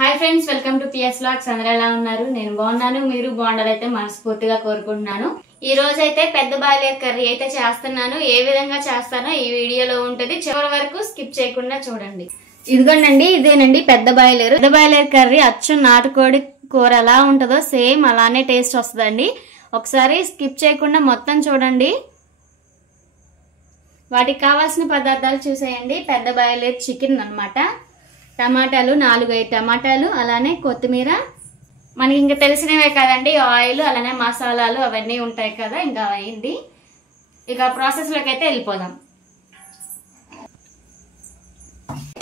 Hi friends, welcome to PS vlogs. అందరూ ఎలా ఉన్నారు? నేను బాగున్నాను, మీరు బాగుండాలైతే మనస్ఫూర్తిగా కోరుకుంటున్నాను. ఈ రోజు అయితే పెద్ద బాయిలర్ కర్రీ అయితే చేస్తున్నాను. ఏ విధంగా చేస్తానో ఈ వీడియోలో ఉంటుంది, చివరి వరకు స్కిప్ చేయకుండా చూడండి. ఇదిగోండి, ఇదేనండి పెద్ద బాయిలర్. పెద్ద బాయిలర్ కర్రీ అచ్చు నాటుకోడి కూర ఎలా ఉంటుందో సేమ్ అలానే టేస్ట్ వస్తుందండి. ఒకసారి స్కిప్ చేయకుండా మొత్తం చూడండి. వాటికి కావాల్సిన పదార్థాలు చూసేయండి. పెద్ద బాయిలర్ చికెన్ అన్నమాట, టమాటాలు 4-5 టమాటాలు, అలానే కొత్తిమీర, మనకి ఇంకా తెలిసినవే కదండి, ఆయిల్, అలానే మసాలాలు అవన్నీ ఉంటాయి కదా, ఇంకా అయింది. ఇక ప్రాసెస్లోకి అయితే వెళ్ళిపోదాం.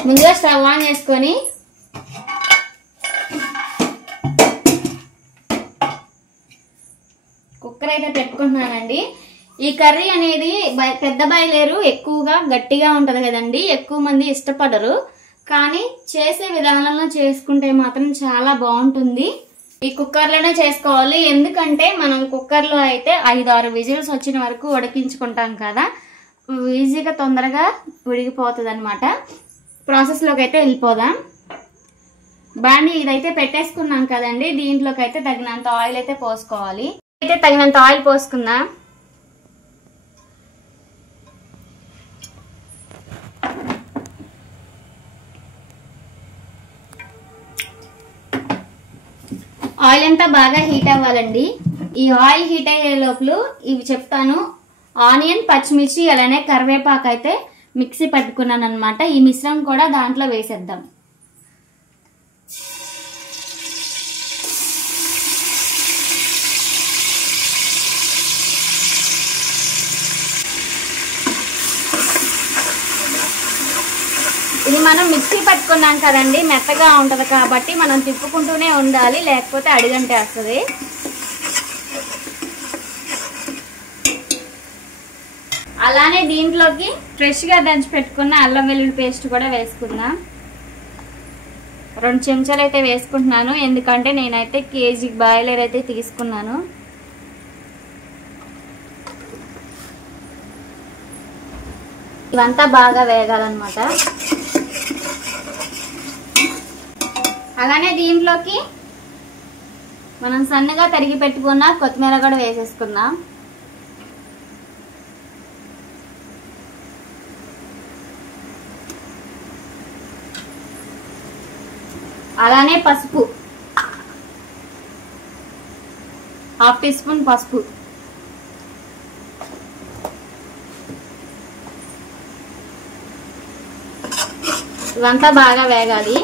ముందుగా స్టవ్ ఆన్ చేసుకొని కుక్కర్ అయితే పెట్టుకుంటున్నానండి. ఈ కర్రీ అనేది పెద్ద బాయిలేరు ఎక్కువగా గట్టిగా ఉంటది కదండి, ఎక్కువ మంది ఇష్టపడరు. కానీ చేసే విధానంలో చేసుకుంటే మాత్రం చాలా బాగుంటుంది. ఈ కుక్కర్లోనే చేసుకోవాలి, ఎందుకంటే మనం కుక్కర్లో అయితే 5-6 విజిల్స్ వచ్చిన వరకు ఉడికించుకుంటాం కదా, ఈజీగా తొందరగా ఉడికిపోతుంది అనమాట. ప్రాసెస్లోకి అయితే వెళ్ళిపోదాం. బాండి ఇదైతే పెట్టేసుకున్నాం కదండి, దీంట్లోకి అయితే తగినంత ఆయిల్ అయితే పోసుకోవాలి. అయితే తగినంత ఆయిల్ పోసుకుందాం. ఆయిల్ అంతా బాగా హీట్ అవ్వాలండి. ఈ ఆయిల్ హీట్ అయ్యే లోపల ఇవి చెప్తాను. ఆనియన్, పచ్చిమిర్చి, అలానే కరివేపాకు అయితే మిక్సీ పట్టుకున్నాను అనమాట. ఈ మిశ్రమం కూడా దాంట్లో వేసేద్దాం. ఇది మనం మిక్సీ పట్టుకున్నాం కదండి, మెత్తగా ఉంటది కాబట్టి మనం తిప్పుకుంటూనే ఉండాలి, లేకపోతే అడుగంటేస్తుంది. అలానే దీంట్లోకి ఫ్రెష్ గా దంచి పెట్టుకున్న అల్లం వెల్లుల్లి పేస్ట్ కూడా వేసుకుందాం. 2 చెంచాలు అయితే వేసుకుంటున్నాను, ఎందుకంటే నేనైతే కేజీ బాయిలర్ అయితే తీసుకున్నాను. ఇవంతా బాగా వేగాలన్నమాట. అలానే దీంట్లోకి మనం సన్నగా తరిగి పెట్టుకున్న కొత్తిమీర కూడా వేసేసుకుందాం. అలానే పసుపు, 1/2 టీ స్పూన్ పసుపు. ఇవంతా బాగా వేగాలి.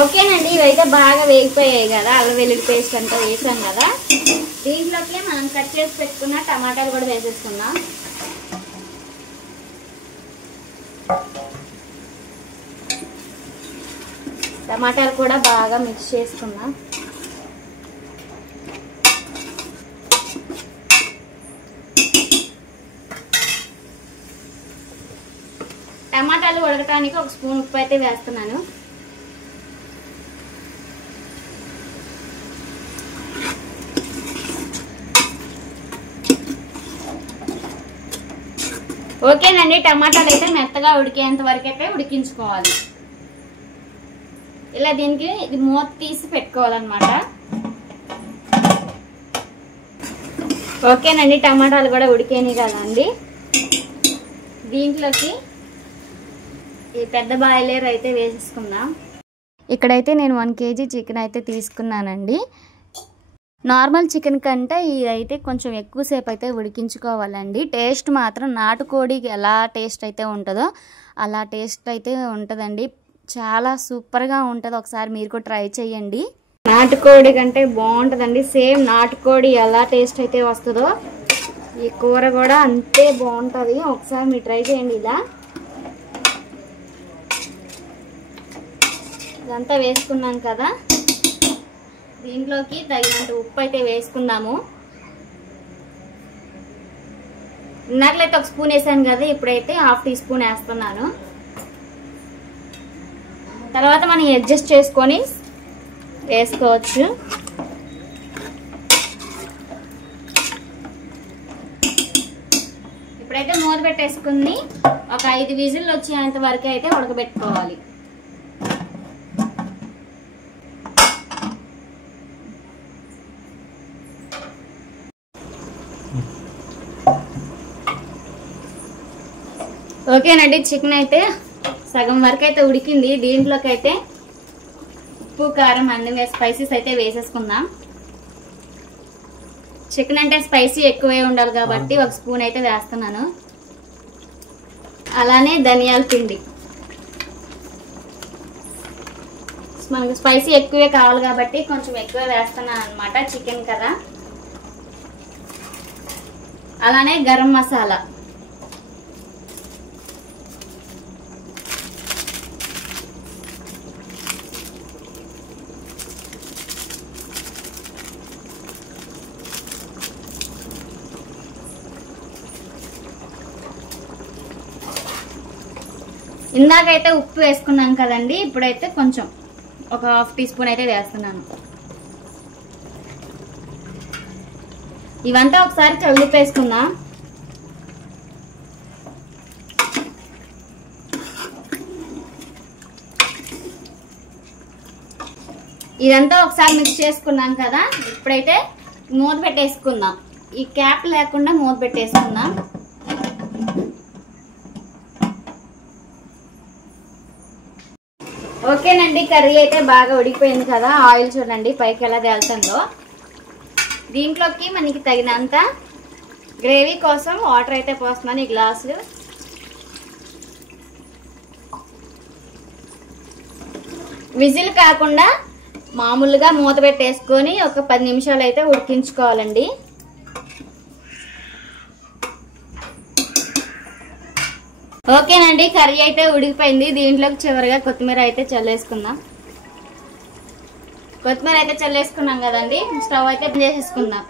ఓకేనండి, ఇవైతే బాగా వేగిపోయాయి కదా, అల్లం వెల్లుల్లి పేస్ట్ అంతా వేసాం కదా. దీంట్లోకి మనం కట్ చేసి పెట్టుకున్న టమాటాలు కూడా వేసేసుకుందాం. టమాటాలు కూడా బాగా మిక్స్ చేసుకుందాం. టమాటాలు ఉడకటానికి 1 స్పూన్ ఉప్పు అయితే వేస్తున్నాను. ఓకేనండి, టమాటాలు అయితే మెత్తగా ఉడికేంత వరకు అయితే ఉడికించుకోవాలి. ఇలా దీనికి ఇది మూత తీసి పెట్టుకోవాలన్నమాట. ఓకేనండి, టమాటాలు కూడా ఉడికేని కదండి. దీంట్లోకి ఈ పెద్ద బాయిలర్ అయితే వేసేసుకుందాం. ఇక్కడైతే నేను 1 కేజీ చికెన్ అయితే తీసుకున్నానండి. నార్మల్ చికెన్ కంటే ఇదైతే కొంచెం ఎక్కువసేపు అయితే ఉడికించుకోవాలండి. టేస్ట్ మాత్రం నాటుకోడికి ఎలా టేస్ట్ అయితే ఉంటుందో అలా టేస్ట్ అయితే ఉంటుందండి. చాలా సూపర్గా ఉంటుంది, ఒకసారి మీరు కూడా ట్రై చేయండి. నాటుకోడి కంటే బాగుంటుందండి. సేమ్ నాటుకోడి ఎలా టేస్ట్ అయితే వస్తుందో ఈ కూర కూడా అంతే బాగుంటుంది. ఒకసారి మీరు ట్రై చేయండి. ఇలా ఇదంతా వేసుకున్నాను కదా, దీంట్లోకి తగినంత ఉప్పు అయితే వేసుకుందాము. ఇందాకలైతే 1 స్పూన్ వేసాను కదా, ఇప్పుడైతే 1/2 టీ స్పూన్ వేస్తున్నాను. తర్వాత మనం అడ్జస్ట్ చేసుకొని వేసుకోవచ్చు. ఇప్పుడైతే మూత పెట్టేసుకుని ఒక 5 విజిల్లు వచ్చేంత వరకు అయితే ఉడకబెట్టుకోవాలి. ఓకేనండి, చికెన్ అయితే సగం వరకు అయితే ఉడికింది. దీంట్లోకి అయితే ఉప్పు కారం అన్ని స్పైసెస్ అయితే వేసేసుకుందాం. చికెన్ అంటే స్పైసీ ఎక్కువే ఉండాలి కాబట్టి 1 స్పూన్ అయితే వేస్తున్నాను. అలానే ధనియాల పిండి, మనకు స్పైసీ ఎక్కువే కావాలి కాబట్టి కొంచెం ఎక్కువ వేస్తున్నాను అనమాట, చికెన్ కదా. అలానే గరం మసాలా, ఇందాకైతే ఉప్పు వేసుకున్నాం కదండి, ఇప్పుడైతే కొంచెం ఒక 1/2 టీ స్పూన్ అయితే వేస్తున్నాను. ఇవంతా ఒకసారి కలిపేసుకుందాం. ఇదంతా ఒకసారి మిక్స్ చేసుకున్నాం కదా, ఇప్పుడైతే మూత పెట్టేసుకుందాం. ఈ క్యాప్ లేకుండా మూత పెట్టేసుకుందాం. ఓకేనండి, కర్రీ అయితే బాగా ఉడికిపోయింది కదా. ఆయిల్ చూడండి పైకి ఎలా తేలుతుందో. దీంట్లోకి మనకి తగినంత గ్రేవీ కోసం వాటర్ అయితే పోస్తున్నాను, ఈ గ్లాసులు. విజిల్ కాకుండా మామూలుగా మూత పెట్టేసుకొని ఒక 10 నిమిషాలు అయితే ఉడికించుకోవాలండి. ఓకేనండి, కర్రీ అయితే ఉడికిపోయింది. దీంట్లోకి చివరిగా కొత్తిమీర అయితే చల్లేసుకుందాం. కొత్తిమీర అయితే చల్లేసుకున్నాం కదండి, స్టవ్ అయితే బంద్ చేసేసుకుందాం.